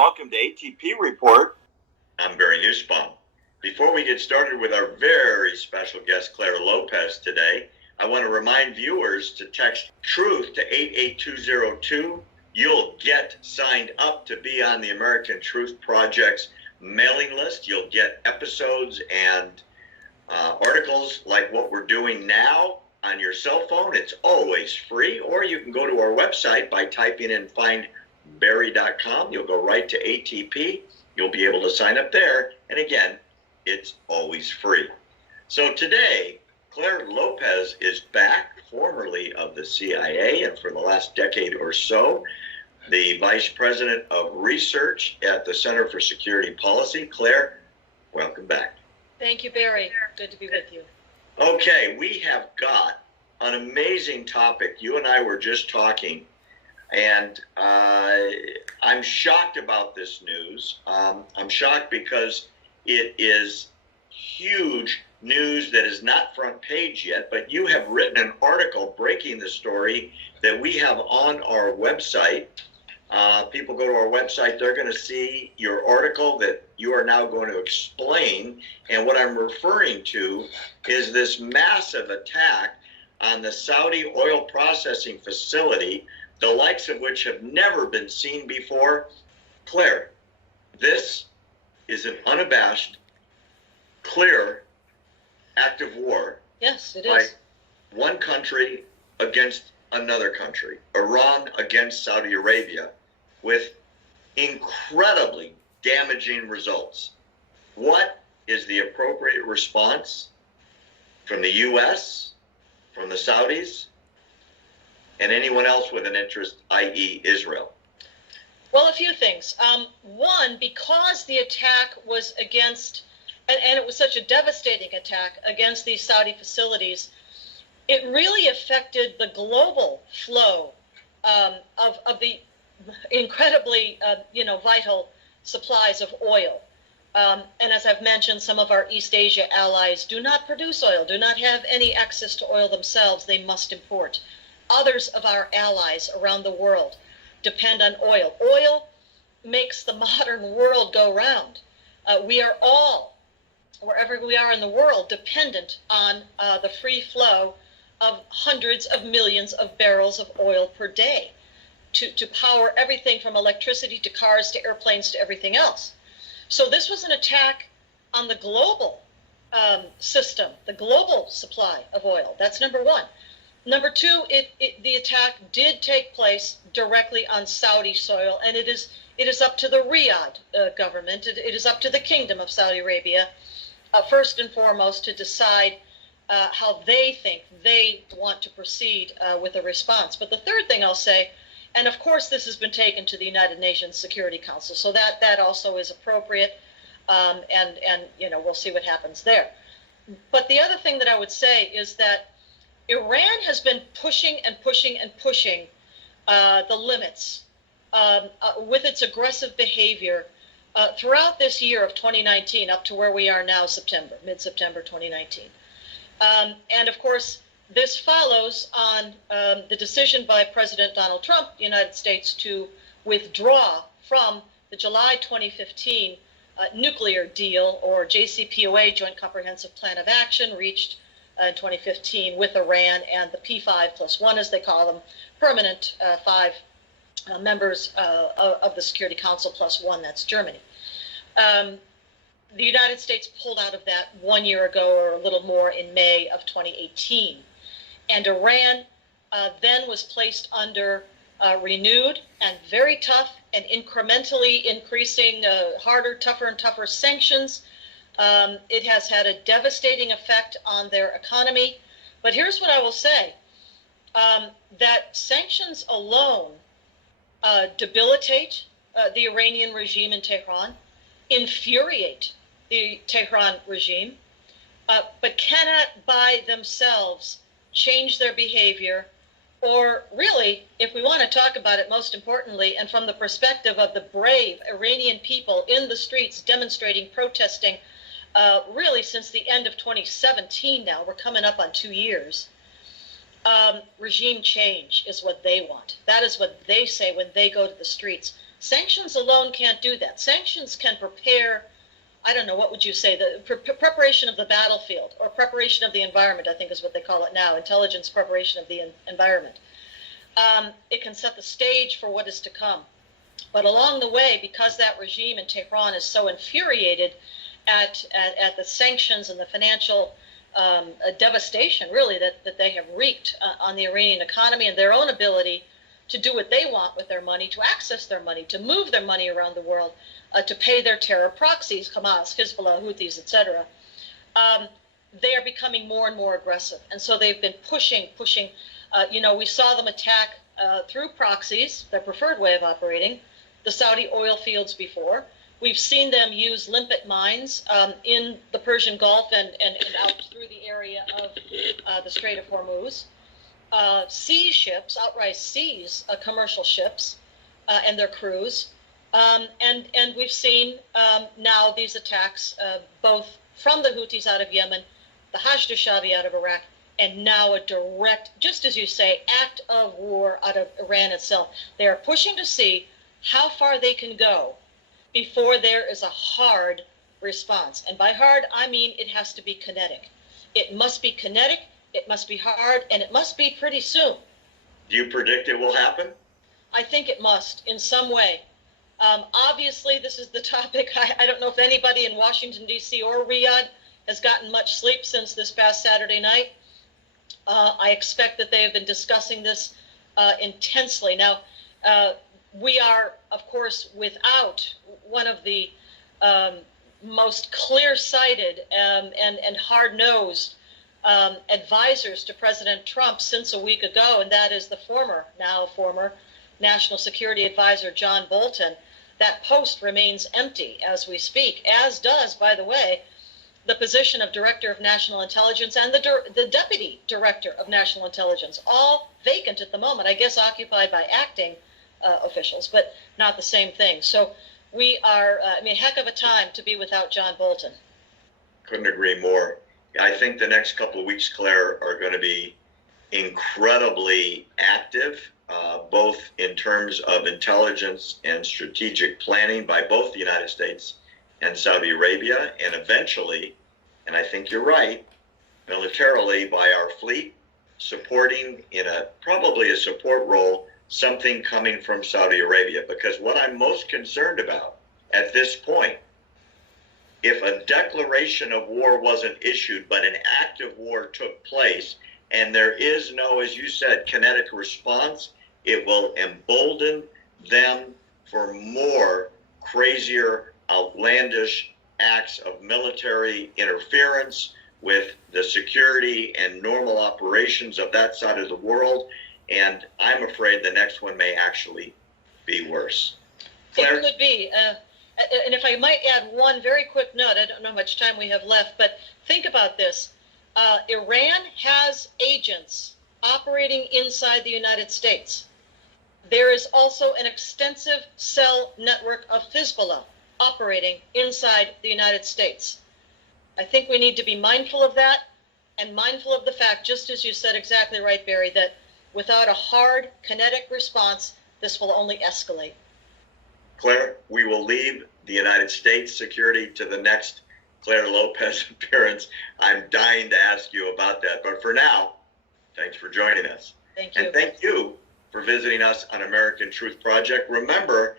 welcome to ATP Report. I'm Barry Nussbaum. Before we get started with our very special guest, Clare Lopez, today, I want to remind viewers to text TRUTH to 88202. You'll get signed up to be on the American Truth Project's mailing list. You'll get episodes and articles like what we're doing now on your cell phone. It's always free, or you can go to our website by typing in findbarry.com. You'll go right to ATP. You'll be able to sign up there. And again, it's always free. So today, Clare Lopez is back, formerly of the CIA, and for the last decade or so, the Vice President of Research at the Center for Security Policy. Clare, welcome back. Thank you, Barry. Good to be with you. Okay, we have got an amazing topic. You and I were just talking, and I'm shocked about this news. I'm shocked because it is huge news that is not front page yet, but you have written an article breaking the story that we have on our website. People go to our website, they're going to see your article that you are now going to explain. And what I'm referring to is this massive attack on the Saudi oil processing facility, the likes of which have never been seen before. Clare, this is an unabashed, clear act of war. Yes, it is. By one country against another country, Iran against Saudi Arabia, with incredibly damaging results. What is the appropriate response from the U.S., from the Saudis, and anyone else with an interest, i.e. Israel? Well, a few things. One, because the attack was against, and it was such a devastating attack against these Saudi facilities, it really affected the global flow of the incredibly, vital supplies of oil. And as I've mentioned, some of our East Asia allies do not produce oil, do not have any access to oil themselves. They must import. Others of our allies around the world depend on oil. Oil makes the modern world go round. We are all, wherever we are in the world, dependent on the free flow of hundreds of millions of barrels of oil per day to power everything from electricity to cars to airplanes to everything else. So this was an attack on the global system, the global supply of oil. That's number one. Number two, the attack did take place directly on Saudi soil, and it is up to the Riyadh government, it is up to the Kingdom of Saudi Arabia, first and foremost, to decide how they think they want to proceed with a response. But the third thing I'll say, and of course this has been taken to the United Nations Security Council, so that also is appropriate, and we'll see what happens there. But the other thing that I would say is that Iran has been pushing and pushing and pushing the limits with its aggressive behavior throughout this year of 2019 up to where we are now, mid-September 2019. And of course, this follows on the decision by President Donald Trump, the United States, to withdraw from the July 2015 nuclear deal, or JCPOA, Joint Comprehensive Plan of Action, reached in 2015 with Iran and the P5+1, as they call them, permanent five members of the Security Council plus one, that's Germany. The United States pulled out of that 1 year ago or a little more in May of 2018. And Iran then was placed under renewed and very tough and incrementally increasing, harder, tougher and tougher sanctions. It has had a devastating effect on their economy. But here's what I will say, that sanctions alone debilitate the Iranian regime in Tehran, infuriate the Tehran regime, but cannot by themselves change their behavior, or really, if we want to talk about it most importantly, and from the perspective of the brave Iranian people in the streets demonstrating, protesting, really since the end of 2017 now, we're coming up on 2 years, regime change is what they want. That is what they say when they go to the streets. Sanctions alone can't do that. Sanctions can prepare, I don't know, what would you say, the preparation of the battlefield, or preparation of the environment, I think is what they call it now, intelligence preparation of the environment. It can set the stage for what is to come. But along the way, because that regime in Tehran is so infuriated at the sanctions and the financial devastation, really, that they have wreaked on the Iranian economy and their own ability to do what they want with their money, to access their money, to move their money around the world, to pay their terror proxies, Hamas, Hezbollah, Houthis, etc., they are becoming more and more aggressive. And so they've been pushing. We saw them attack through proxies, their preferred way of operating, the Saudi oil fields before. We've seen them use limpet mines in the Persian Gulf and out through the area of the Strait of Hormuz. Sea ships, outright seas, commercial ships and their crews. And we've seen now these attacks both from the Houthis out of Yemen, the Hashd al-Shaabi out of Iraq, and now a direct, just as you say, act of war out of Iran itself. They are pushing to see how far they can go before there is a hard response. And by hard, I mean it has to be kinetic. It must be kinetic, it must be hard, and it must be pretty soon. Do you predict it will happen? I think it must, in some way. Obviously, this is the topic. I don't know if anybody in Washington, D.C. or Riyadh has gotten much sleep since this past Saturday night. I expect that they have been discussing this intensely. Now, we are, of course, without one of the most clear-sighted and hard-nosed advisors to President Trump since a week ago, and that is the now former National Security Advisor John Bolton. That post remains empty as we speak, as does, by the way, the position of Director of National Intelligence and the Deputy Director of National Intelligence, all vacant at the moment, I guess occupied by acting officials, but not the same thing. So we are, heck of a time to be without John Bolton. Couldn't agree more. I think the next couple of weeks, Claire, are going to be incredibly active, both in terms of intelligence and strategic planning by both the United States and Saudi Arabia, and eventually, and I think you're right, militarily by our fleet, supporting in probably a support role, something coming from Saudi Arabia. Because what I'm most concerned about at this point, if a declaration of war wasn't issued, but an active war took place, and there is no, as you said, kinetic response, it will embolden them for more crazier, outlandish acts of military interference with the security and normal operations of that side of the world. And I'm afraid the next one may actually be worse. Claire? It could be. And if I might add one very quick note, I don't know how much time we have left, but think about this. Iran has agents operating inside the United States. There is also an extensive cell network of Hezbollah operating inside the United States. I think we need to be mindful of that and mindful of the fact, just as you said exactly right, Barry, that without a hard kinetic response, this will only escalate. Claire, we will leave the United States security to the next Clare Lopez appearance. I'm dying to ask you about that. But for now, thanks for joining us. Thank you. And thank you for visiting us on American Truth Project. Remember,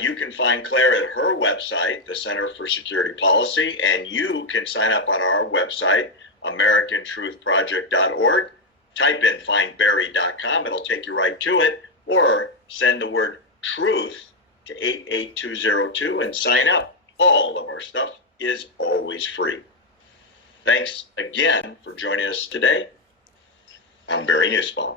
you can find Claire at her website, the Center for Security Policy, and you can sign up on our website, americantruthproject.org. Type in findbarry.com. It'll take you right to it. Or send the word truth to 88202 and sign up. All of our stuff is always free. Thanks again for joining us today. I'm Barry Nussbaum.